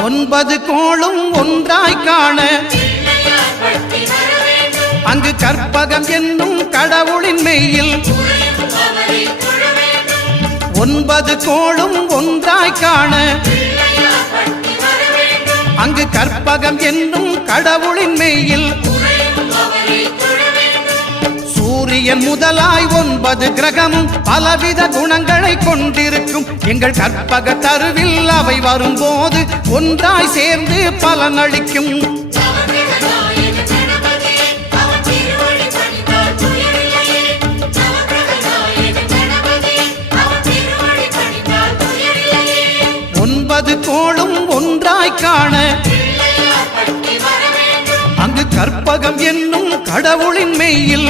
9 கோளும் ஒன்றாய் காண அங்கு கற்பகம் என்னும் கடவுளின் மெய்யில் 9 கோளும் ஒன்றாய் காண அங்கு கற்பகம் என்னும் கடவுளின் மெய்யில் சூரியன் முதலாய் 9 கிரகமும் பலவித குணங்களை கொண்டிருக்கும் எங்கள் கற்பக தருவில் அவை வரும்போது ஒன்றாய் சேர்ந்து பலனளிக்கும். கோளும் ஒன்றாய் காண அங்கு கற்பகம் என்னும் கடவுளின் மெய்யில்